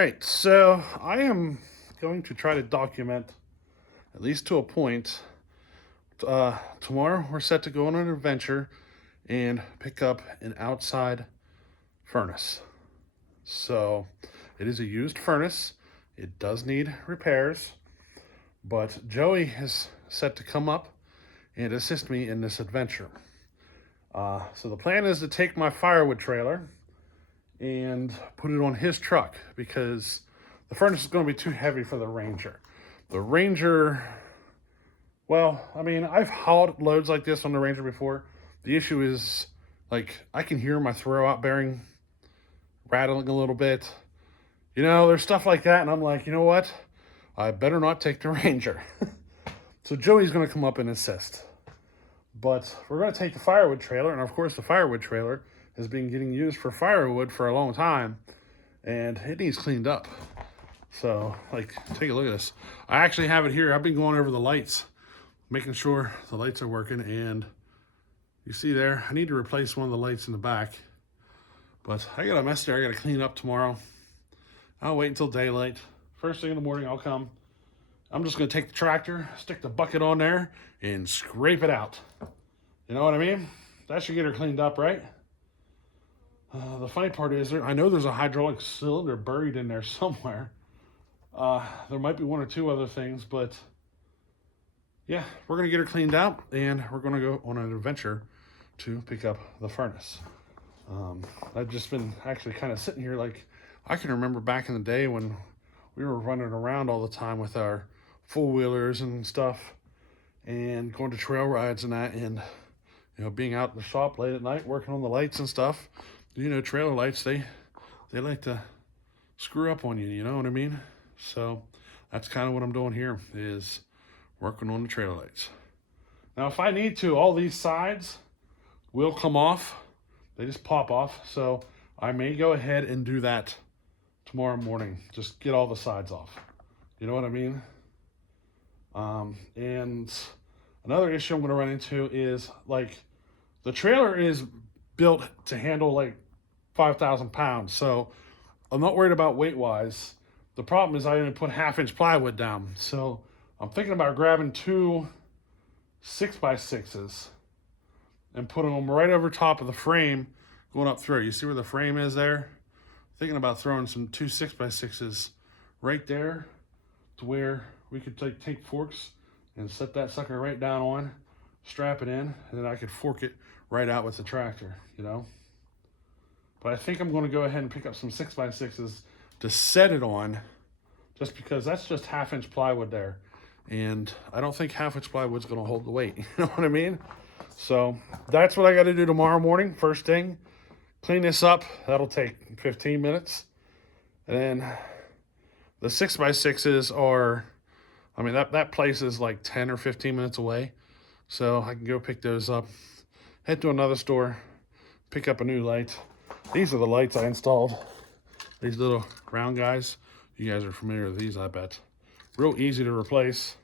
right, so I am going to try to document, at least to a point. Tomorrow we're set to go on an adventure and pick up an outside furnace. So it is a used furnace. It does need repairs, but Joey is set to come up and assist me in this adventure. So the plan is to take my firewood trailer and put it on his truck because the furnace is going to be too heavy for the Ranger. The Ranger, well, I mean, I've hauled loads like this on the Ranger before. The issue is, like, I can hear my throw-out bearing rattling a little bit. You know, there's stuff like that, and I'm like, you know what? I better not take the Ranger. So Joey's going to come up and assist. But we're going to take the firewood trailer, and of course the firewood trailer has been getting used for firewood for a long time, and it needs cleaned up. So, like, take a look at this. I actually have it here. I've been going over the lights, making sure the lights are working, and you see there, I need to replace one of the lights in the back. But I got a mess there I got to clean up tomorrow. I'll wait until daylight. First thing in the morning, I'll come. I'm just going to take the tractor, stick the bucket on there, and scrape it out. You know what I mean? That should get her cleaned up, right? The funny part is, I know there's a hydraulic cylinder buried in there somewhere. There might be one or two other things, but yeah, we're going to get her cleaned out, and we're going to go on an adventure to pick up the furnace. I've just been actually kind of sitting here like, I can remember back in the day when we were running around all the time with our four-wheelers and stuff and going to trail rides and that, and you know, being out in the shop late at night working on the lights and stuff. You know, trailer lights, they like to screw up on you, you know what I mean? So that's kind of what I'm doing here, is working on the trailer lights. Now if I need to, all these sides will come off. They just pop off, so I may go ahead and do that tomorrow morning. Just get all the sides off. You know what I mean? And another issue I'm going to run into is, like, the trailer is built to handle like 5,000 pounds. So I'm not worried about weight wise. The problem is I only put 1/2-inch plywood down. So I'm thinking about grabbing two 6x6s and putting them right over top of the frame going up through. You see where the frame is there? Thinking about throwing some two 6x6s right there to where we could take forks and set that sucker right down on, strap it in, and then I could fork it right out with the tractor, you know? But I think I'm going to go ahead and pick up some 6x6s to set it on, just because that's just 1/2-inch plywood there. And I don't think 1/2-inch plywood's going to hold the weight, you know what I mean? So that's what I got to do tomorrow morning, first thing. Clean this up. That'll take 15 minutes. And then the 6x6s are, I mean, that place is like 10 or 15 minutes away. So I can go pick those up, head to another store, pick up a new light. These are the lights I installed. These little round guys. You guys are familiar with these, I bet. Real easy to replace.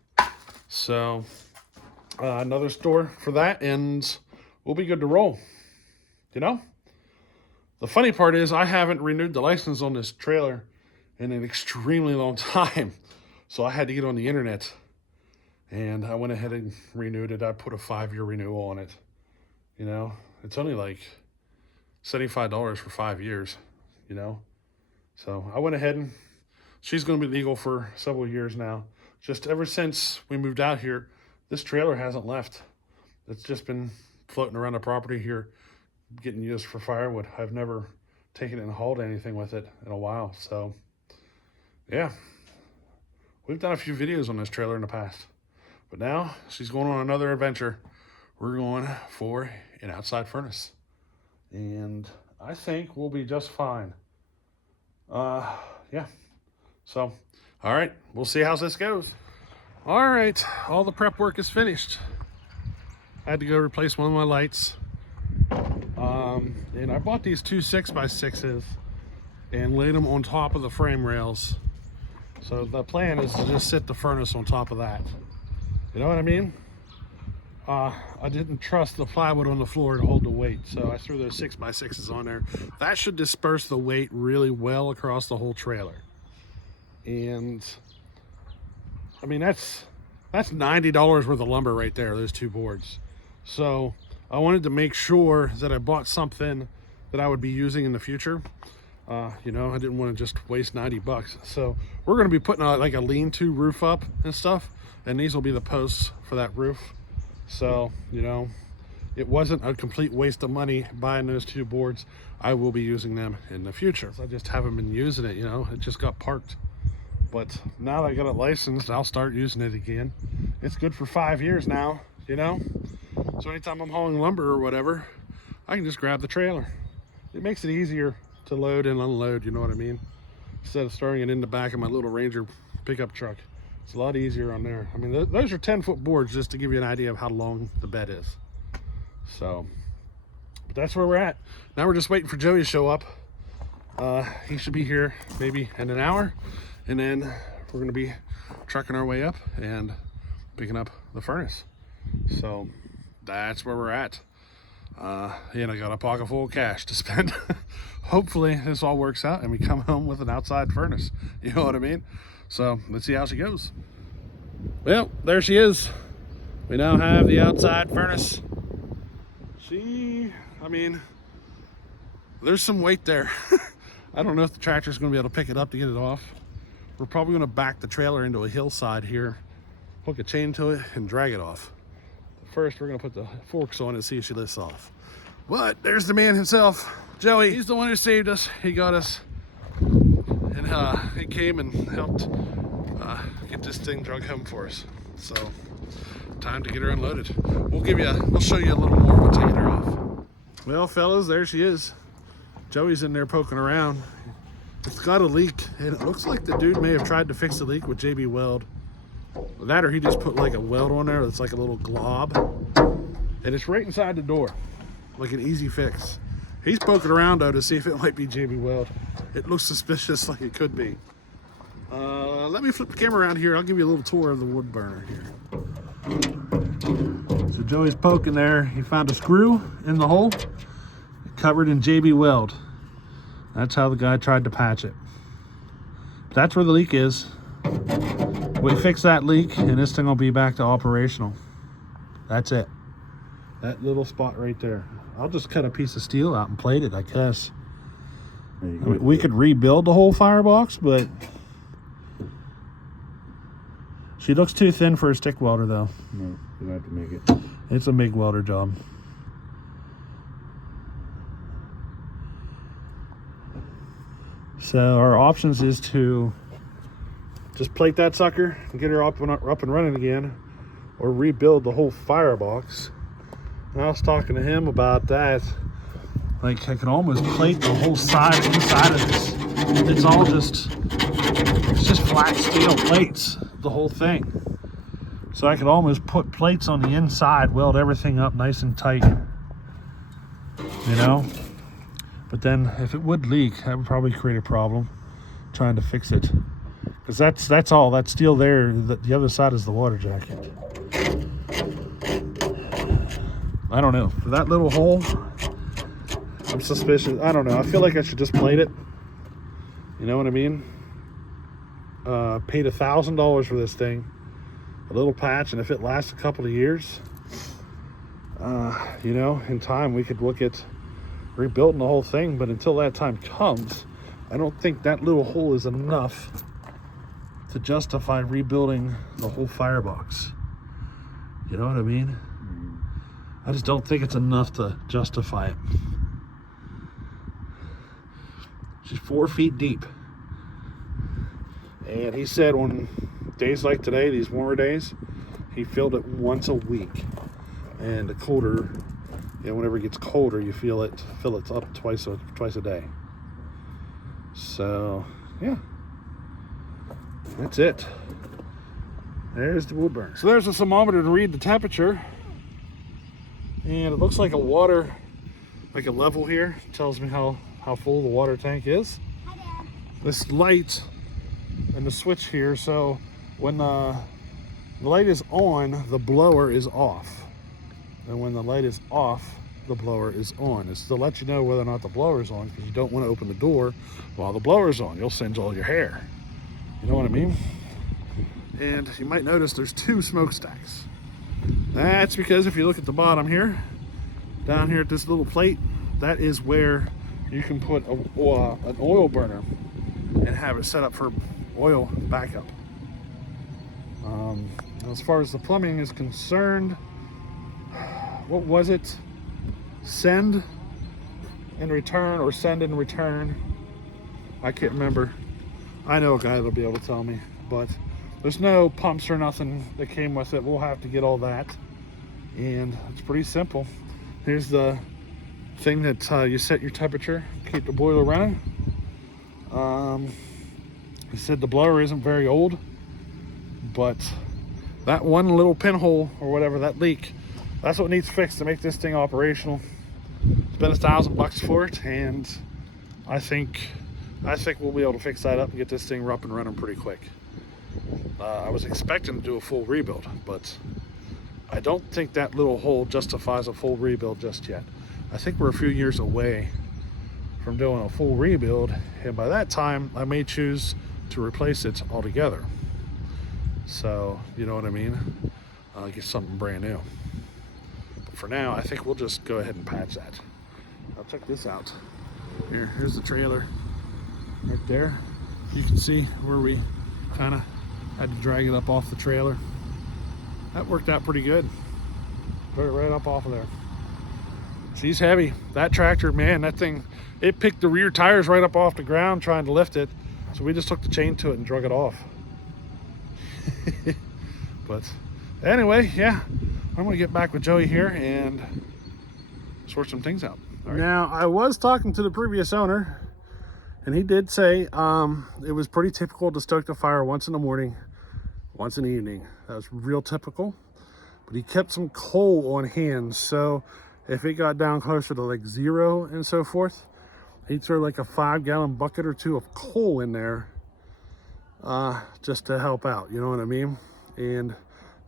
So another store for that, and we'll be good to roll. You know? The funny part is I haven't renewed the license on this trailer in an extremely long time. So I had to get on the internet, and I went ahead and renewed it. I put a 5-year renewal on it. You know, it's only like $75 for 5 years, you know? So I went ahead, and she's going to be legal for several years now. Just ever since we moved out here, this trailer hasn't left. It's just been floating around the property here, getting used for firewood. I've never taken it and hauled anything with it in a while. So yeah, we've done a few videos on this trailer in the past, but now she's going on another adventure. We're going for an outside furnace, and I think we'll be just fine. Yeah. So, all right, we'll see how this goes. All right, all the prep work is finished. I had to go replace one of my lights. And I bought these two 6x6s and laid them on top of the frame rails. So the plan is to just sit the furnace on top of that. You know what I mean? I didn't trust the plywood on the floor to hold the weight, so I threw those 6x6s on there. That should disperse the weight really well across the whole trailer. And I mean, that's $90 worth of lumber right there, those 2 boards. So I wanted to make sure that I bought something that I would be using in the future. You know, I didn't want to just waste 90 bucks. So we're going to be putting like a lean-to roof up and stuff, and these will be the posts for that roof. So, you know, it wasn't a complete waste of money buying those 2 boards. I will be using them in the future. I just haven't been using it, you know, it just got parked. But now that I got it licensed, I'll start using it again. It's good for 5 years now, you know? So anytime I'm hauling lumber or whatever, I can just grab the trailer. It makes it easier to load and unload, you know what I mean? Instead of storing it in the back of my little Ranger pickup truck. It's a lot easier on there. I mean, those are 10-foot boards, just to give you an idea of how long the bed is. So, but that's where we're at. Now we're just waiting for Joey to show up. He should be here maybe in an hour. And then we're gonna be trucking our way up and picking up the furnace. So that's where we're at. And I got a pocket full of cash to spend. Hopefully this all works out and we come home with an outside furnace. You know what I mean? So let's see how she goes. Well, there she is. We now have the outside furnace. I mean, there's some weight there. I don't know if the tractor's gonna be able to pick it up to get it off. We're probably gonna back the trailer into a hillside here, hook a chain to it and drag it off. First, we're gonna put the forks on it and see if she lifts off. But there's the man himself, Joey. He's the one who saved us. He got us, and he came and helped get this thing drug home for us. So, time to get her unloaded. We'll show you a little more once I get her off. Well, fellas, there she is. Joey's in there poking around. It's got a leak, and it looks like the dude may have tried to fix the leak with JB Weld. That, or he just put like a weld on there that's like a little glob, and it's right inside the door, like an easy fix. He's poking around though to see if it might be JB Weld. It looks suspicious, like it could be. Let me flip the camera around here. I'll give you a little tour of the wood burner here. So Joey's poking there. He found a screw in the hole, covered in JB Weld. That's how the guy tried to patch it. That's where the leak is. We fix that leak and this thing will be back to operational. That's it. That little spot right there. I'll just cut a piece of steel out and plate it, I guess. I mean, we could rebuild the whole firebox, but she looks too thin for a stick welder though. No, you have to make it. It's a MIG welder job. So our options is to just plate that sucker and get her up and running again, or rebuild the whole firebox. And I was talking to him about that. Like, I can almost plate the whole inside of this. It's just flat steel plates, the whole thing. So I could almost put plates on the inside, weld everything up nice and tight, you know? But then if it would leak, that would probably create a problem trying to fix it. Because that's all, that steel there, the other side is the water jacket. I don't know, for that little hole, I'm suspicious. I don't know, I feel like I should just plate it. You know what I mean? Paid $1,000 for this thing, a little patch, and if it lasts a couple of years, you know, in time we could look at rebuilding the whole thing. But until that time comes, I don't think that little hole is enough to justify rebuilding the whole firebox. You know what I mean? I just don't think it's enough to justify it. She's 4 feet deep. And he said on days like today, these warmer days, he filled it once a week. And the colder, you know, whenever it gets colder, you fill it up twice a day. So, yeah. That's it. There's the wood burner. So there's a thermometer to read the temperature. And it looks like a level here. It tells me how full the water tank is. Hi, Dad. This light and the switch here, so when the light is on, the blower is off. And when the light is off, the blower is on. It's to let you know whether or not the blower is on, because you don't want to open the door while the blower is on. You'll singe all your hair. You know what I mean? And you might notice there's 2 smokestacks. That's because if you look at the bottom here, down here at this little plate, that is where you can put an oil burner and have it set up for oil backup. As far as the plumbing is concerned, what was it? Send and return, or send and return. I can't remember. I know a guy that'll be able to tell me, but there's no pumps or nothing that came with it. We'll have to get all that, and it's pretty simple. Here's the thing that you set your temperature, keep the boiler running. He said the blower isn't very old, but that one little pinhole or whatever, that leak, that's what needs fixed to make this thing operational. Spent $1,000 for it, and I think we'll be able to fix that up and get this thing up and running pretty quick. I was expecting to do a full rebuild, but I don't think that little hole justifies a full rebuild just yet. I think we're a few years away from doing a full rebuild, and by that time I may choose to replace it altogether. So, you know what I mean? Get something brand new. But for now, I think we'll just go ahead and patch that. Now check this out. Here's the trailer right there. You can see where we kind of had to drag it up off the trailer. That worked out pretty good. Put it right up off of there. She's heavy. That tractor, man, that thing, it picked the rear tires right up off the ground trying to lift it. So we just took the chain to it and drug it off. But anyway, yeah, I'm gonna get back with Joey here and sort some things out. Right. Now, I was talking to the previous owner, and he did say it was pretty typical to stoke the fire once in the morning, once in the evening. That was real typical. But he kept some coal on hand, so if it got down closer to like 0 and so forth, he'd throw like a 5-gallon bucket or 2 of coal in there just to help out, you know what I mean? And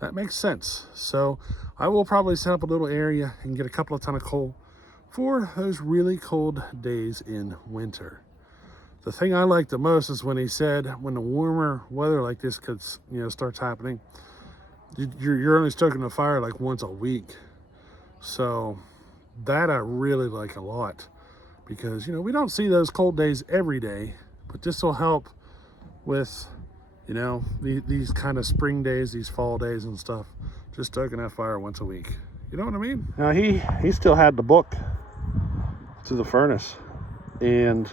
that makes sense. So I will probably set up a little area and get a couple of ton of coal for those really cold days in winter. The thing I like the most is when he said when the warmer weather like this starts happening, you're only stoking the fire like once a week. So that I really like a lot, because we don't see those cold days every day, but this will help with these kind of spring days, these fall days and stuff. Just stoking that fire once a week, you know what I mean? Now he still had the book to the furnace, and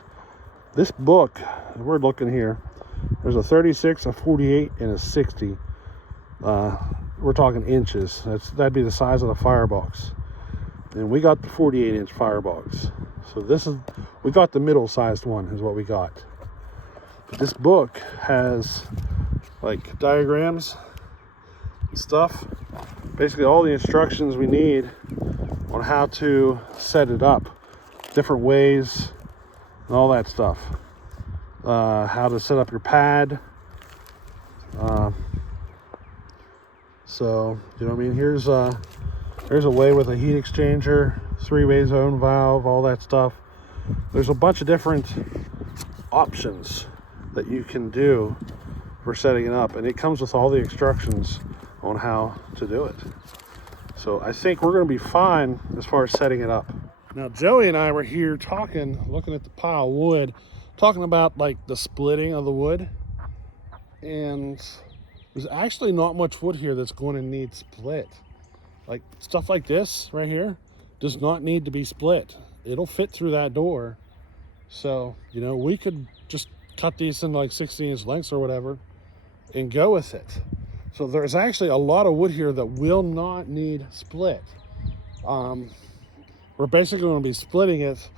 this book, we're looking here, there's a 36, a 48, and a 60. We're talking inches. That'd be the size of the firebox. And we got the 48-inch firebox. So we got the middle-sized one is what we got. But this book has like diagrams and stuff. Basically all the instructions we need on how to set it up. Different ways and all that stuff. How to set up your pad. So, you know what I mean? Here's a way with a heat exchanger, 3-way zone valve, all that stuff. There's a bunch of different options that you can do for setting it up, and it comes with all the instructions on how to do it. So I think we're going to be fine as far as setting it up. Now, Joey and I were here talking, looking at the pile of wood, talking about like the splitting of the wood, and there's actually not much wood here that's going to need split. Like stuff like this right here does not need to be split. It'll fit through that door. So, we could just cut these in like 16-inch lengths or whatever and go with it. So there's actually a lot of wood here that will not need split. We're basically going to be splitting it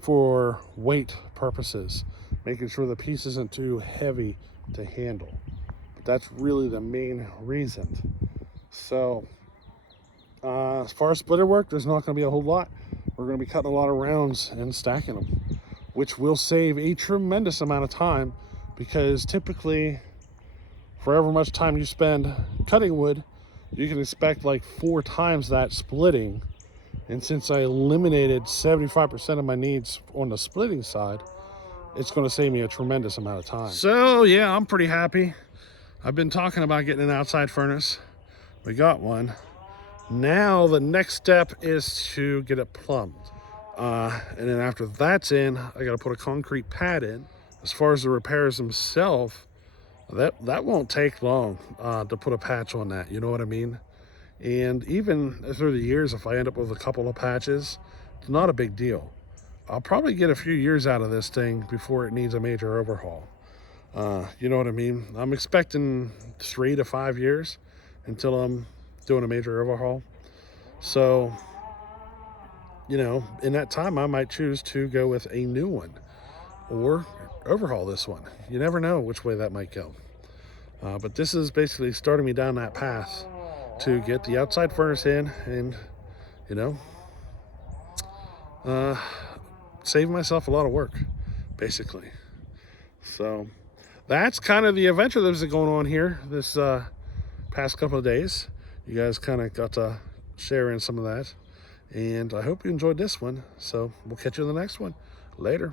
for weight purposes, making sure the piece isn't too heavy to handle. But that's really the main reason. So as far as splitter work, there's not going to be a whole lot. We're going to be cutting a lot of rounds and stacking them, which will save a tremendous amount of time, because typically for however much time you spend cutting wood, you can expect like 4 times that splitting. And since I eliminated 75% of my needs on the splitting side, it's going to save me a tremendous amount of time. So yeah, I'm pretty happy. I've been talking about getting an outside furnace. We got one. Now the next step is to get it plumbed. And then after that's in, I got to put a concrete pad in. As far as the repairs themselves, that won't take long to put a patch on that. You know what I mean? And even through the years, if I end up with a couple of patches, it's not a big deal. I'll probably get a few years out of this thing before it needs a major overhaul. You know what I mean? I'm expecting 3 to 5 years until I'm doing a major overhaul. So, you know, in that time, I might choose to go with a new one or overhaul this one. You never know which way that might go. But this is basically starting me down that path to get the outside furnace in and, you know, save myself a lot of work, basically. So that's kind of the adventure that's been going on here this past couple of days. You guys kind of got to share in some of that. And I hope you enjoyed this one. So we'll catch you in the next one. Later.